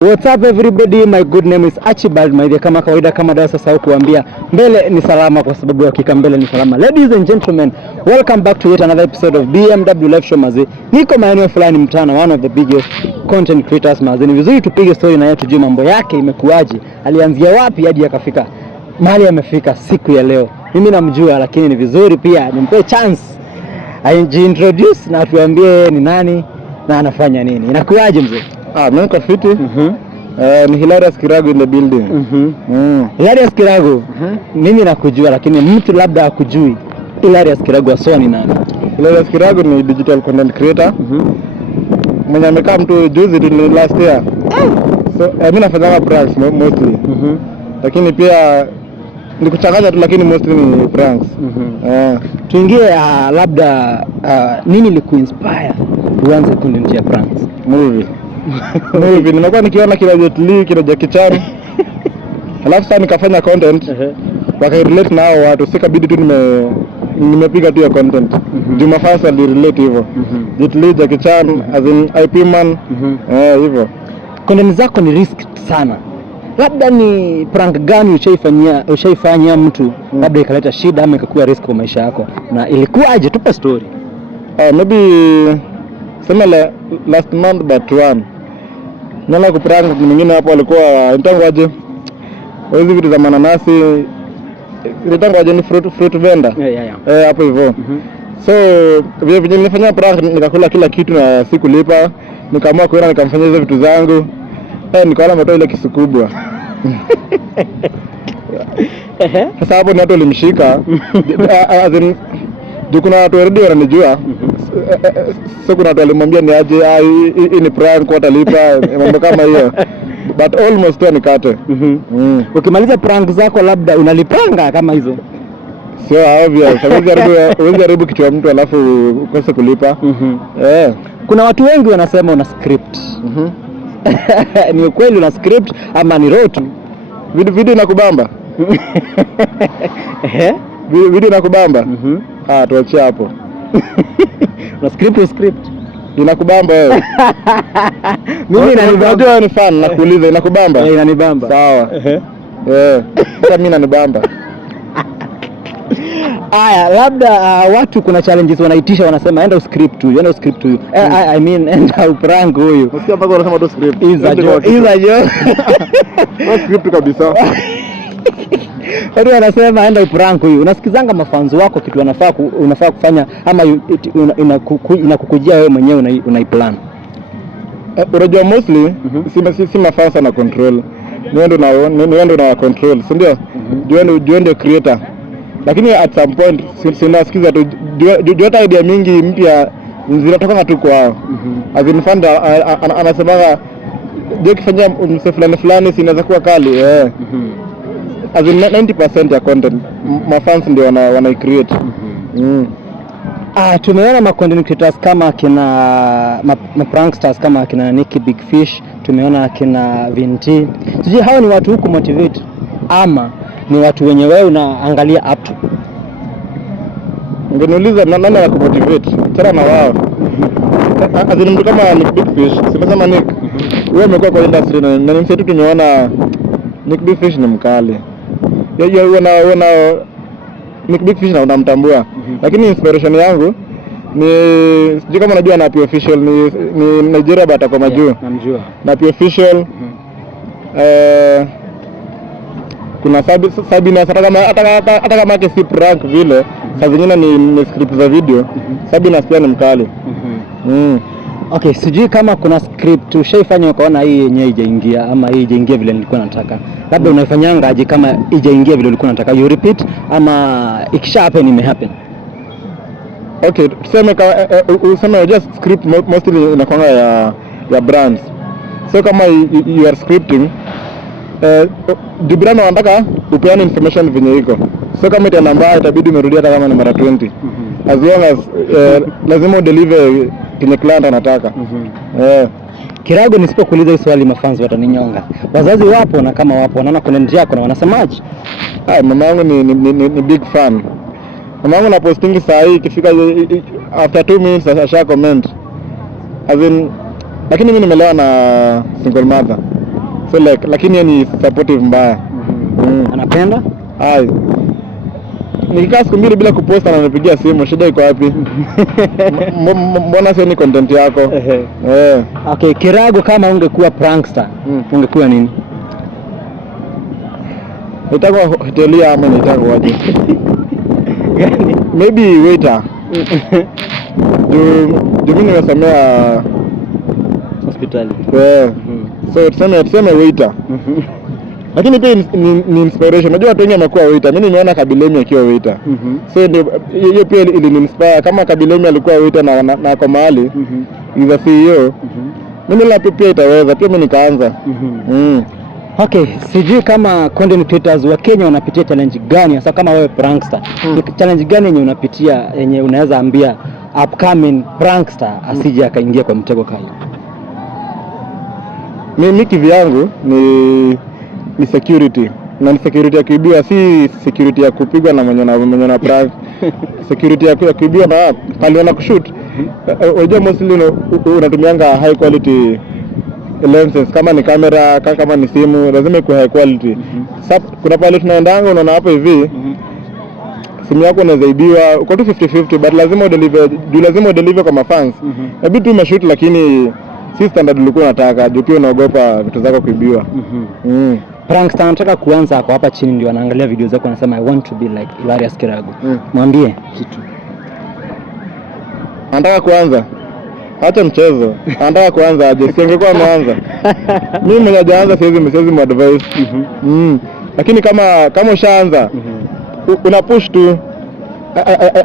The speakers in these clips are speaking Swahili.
What's up everybody, my good name is Archibald Maidhe. Kama kawaida, kama dawa sasa kuambia mbele ni salama, kwa sababu hakika mbele ni salama. Ladies and gentlemen, welcome back to yet another episode of BMW Live Show mazi. Niko maeneo fulani mtana, one of the biggest content creators mazi. Ni vizuri tupige story na yeye tujue mambo yake imekuaje. Alianzia wapi hadi akafika mahali amefika siku ya leo. Mimi namjua, lakini ni vizuri pia nimpe chance ajiintroduce na tuambie ni nani na anafanya nini. Inakuaje mzee? Mimi niko fiti. Ni Hilarious Kirago in the building. Hilarious Kirago. Mimi nakujua, lakini mtu labda hakujui Hilarious Kirago aswa ni nani? Hilarious Kirago ni digital content creator. Mwenye amekaa mtu juzi tu last year. So mimi nafanya pranks mostly. Lakini pia ni kuchanganya tu, lakini mostly ni pranks. Tuingie labda nini likuinspire uanze content ya pranks? Movie. Nimekuwa nikiona kila Jet Li, kila Jackie Chan. Alafu sasa nikafanya content. Wakai-relate na hao watu, sikabidi tu nimepiga tu ya content. Juma Fasa ali-relate hivyo. Jet Li, Jackie Chan, as in IP man. Hivyo. Content zako ni risk sana. Labda ni prank gani ushaifanyia mtu labda ikaleta shida ama ikakuwa risk kwa maisha yako, na ilikuwaje? Tupa story. Maybe sema last month but one. Nala kuprank mwingine hapo alikuwa nitangoaje? Hizi vitu za mananasi. Nitangoaje ni fruit vendor. Hapo hivyo. So vile nilifanya prank, nikakula kila kitu na sikulipa. Nikaamua kwenda nikamfanyia hizo vitu zangu. Nikaona ametoa ile kisu kubwa. Sasa hapo ni watu walimshika. Kuna watu already wananijua. So kuna watu walimwambia ni aje, hii ni prank, watalipa, mambo kama hiyo. But almost tu nikate. Ukimaliza prank zako labda unalipanga kama hizo? Sio obvious. Huwezi haribu kitu ya mtu alafu ukose kulipa. Kuna watu wengi wanasema una script. Ni ukweli una script ama ni raw tu? Video inakubamba? Video inakubamba? Tuachie hapo. Una script inakubamba wewe? Mimi inanibamba. Ni fan, nakuuliza inakubamba? Inanibamba. Sawa. Hata mimi inanibamba. Aya, labda watu kuna challenges wanaitisha, wanasema enda uscript huyu, I mean enda uprank huyu. Nasikia mpaka wanasema do script. Iza joke. No script kabisa. Watu wanasema enda uprank huyu. Unasikizanga mafanzo wako kitu unafaa kufanya ama inakukujia wewe mwenyewe unaiplan? Unajua mostly si mafans na control. Ni ndo na control, si ndio? Ndio creator. Lakini at some point sinasikiza tu hata idea mingi mpya zinatoka tu kwao. As in fund anasemaga je, kifanya fulani sinaweza kuwa kali. As in 90% ya content mafans ndio wana create. Tumeona ma content creators kama kina ma pranksters kama kina Nicky Big Fish, tumeona kina Vinti. Sijui hao ni watu huku motivate ama ni watu wenye wewe unaangalia up to? Ungeniuliza nani anakumotivate? Tena na wao. As in mtu kama Nick Big Fish, simesema Nick. Wewe umekuwa kwa industry na ni msetu tumeona Nick Big Fish ni mkali. Yeye na Nick Big Fish na unamtambua. Lakini inspiration yangu ni sijui kama unajua na P Official ni Nigeria bata kwa majuu. Namjua. Na P Official kuna Sabina hata kama yake si prank vile, saa zingine ni script za video. Sabina pia ni mkali. Okay, sijui kama kuna script ushaifanya ukaona hii yenyewe haijaingia ama hii haijaingia vile nilikuwa nataka. Labda unaifanyanga aje kama haijaingia vile ulikuwa nataka? You repeat ama ikisha happen imehappen? Okay, tuseme just script mostly inakuanga ya brands. So kama you are scripting Dubrano wanataka upeane information venye iko. So kama ita namba itabidi umerudia hata kama ni mara 20. As long as lazima deliver kwenye client anataka. Kirago, nisipokuuliza hii swali mafans wataninyonga. Wazazi wapo na kama wapo wanaona content yako na wanasemaje? Mama yangu ni big fan. Mama yangu na postingi saa hii ikifika after 2 minutes asha comment. As in, lakini mimi nimelewa na single mother. So like, lakini yeye ni supportive mbaya. Anapenda? Ai. Nikikaa siku mbili bila kupost na ananipigia simu, shida iko wapi? Mbona sio ni content yako? Okay, Kirago, kama ungekuwa prankster, ungekuwa nini? Nitakuwa hotelia ama nitakuwa waje? Maybe waiter. Mimi nimesomea hospitali. So tuseme waiter. Lakini pia ni inspiration. Unajua watu wengi wamekuwa waiter. Mimi nimeona Kabilemi akiwa waiter. So hiyo pia iliniinspire. Kama Kabilemi alikuwa waiter na kwa mahali is a CEO. Mimi la pia itaweza. Pia mimi nikaanza. Okay, sijui kama content creators wa Kenya wanapitia challenge gani hasa kama wewe prankster. Challenge gani yenye unapitia yenye unaweza ambia upcoming prankster asije akaingia kwa mtego kali? Mimi kivyangu ni security. Na ni security ya kuibiwa, si security ya kupigwa na mwenye na prank. Security ya kuibiwa na pale wana kushoot. Unajua mostly unatumianga high quality lenses, kama ni kamera, kama ni simu, lazima ikuwe high quality. Sasa kuna pale tunaendanga, unaona hapa hivi simu yako inaweza ibiwa, uko tu 50-50, but lazima udeliver kwa mafans. Maybe tu umeshoot lakini si standard ulikuwa unataka, juu pia unaogopa vitu zako kuibiwa. Prankster anataka kuanza hapo hapa chini, ndio anaangalia video zako anasema I want to be like Hilarious Kirago. Mwambie kitu. Anataka kuanza? Acha mchezo. Anataka kuanza aje? Si angekuwa ameanza. Mimi mwenye hajaanza siwezi advice. Lakini kama ushaanza, una push tu.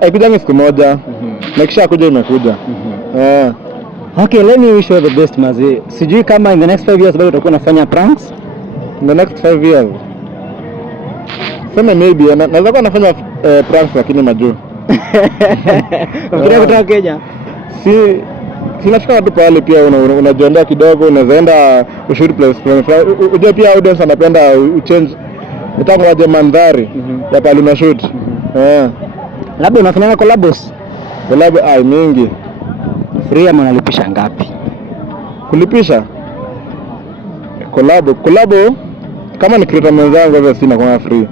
Haikuja siku moja. Na kisha kuja imekuja. Okay, let me wish you the best mazi. Sijui kama in the next 5 years bado utakuwa unafanya pranks? In the next 5 years. Sema maybe naweza kuwa nafanya pranks lakini majuu. Ukienda kutoka Kenya? Sinafika tu pale pia unajiandaa kidogo, unaweza enda ushoot place. Unajua pia audience anapenda uchange mtango waje mandhari ya pale una shoot. Labda unafanya collabs? Collab mingi. Free ama unalipisha ngapi? Kulipisha? Collab kama ni creator mwenzangu hivyo sina kwa free.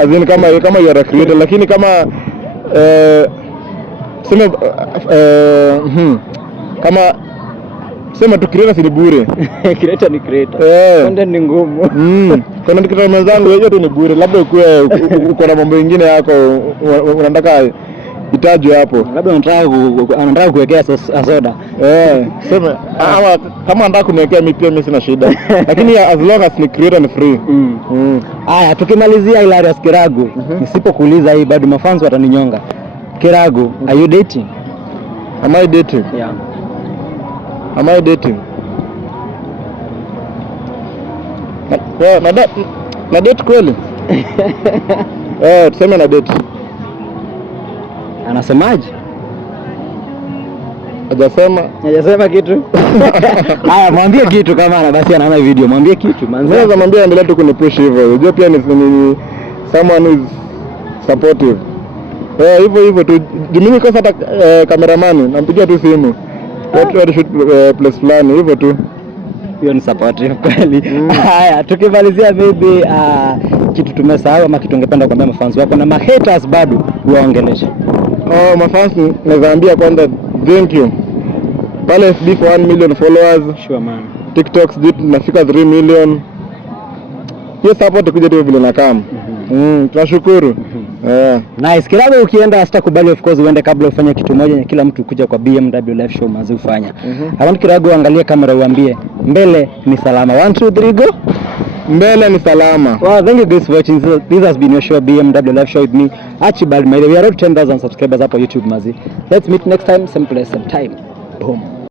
Azini kama you are a creator, lakini kama sema tu creator si bure. Creator ni creator. Content ni ngumu. Content creator mwenzangu hiyo tu ni bure. Labda uko na mambo mengine yako unataka itajwe hapo. Labda anataka kuwekea soda. Sema kama anataka kuniwekea mimi pia mimi sina shida. Lakini as long as ni creator ni free. Haya, tukimalizia Hilarious Kirago, nisipokuuliza hii bado mafans wataninyonga. Kirago, are you dating? Am I dating? Yeah. Am I dating? Na date kweli? Tuseme na date. Anasemaje? Hajasema kitu. Haya, mwambie kitu kama basi anaona video, mwambie kitu. Naweza mwambie endelea tu kunipush hivyo. Unajua pia ni someone who is supportive. Hivyo tu. Mimi kwa hata cameraman nampigia tu simu. Watu shoot place fulani hivyo tu. Hiyo ni supportive kweli. Haya, tukimalizia maybe kitu tumesahau ama kitu ungependa kuambia mafans wako na ma-haters bado waongelesha. Mafans nazaambia kwanza thank you. Pale FB for 1 million followers. Sure man. TikTok nafika 3 million. Hiyo support kuja tu vile na kama. Tunashukuru. Nice. Kirago, ukienda sitakubali of course uende kabla ufanye kitu moja, kila mtu kuja kwa BMW live show mazi ufanya. I want Kirago angalia kamera uambie mbele ni salama. 1 2 3 go. Mbele ni salama. Well, thank you guys for watching. This has been your show BMW live show with me Archibald. We are at 10,000 subscribers up on YouTube mazi. Let's meet next time, same place, same time. Boom.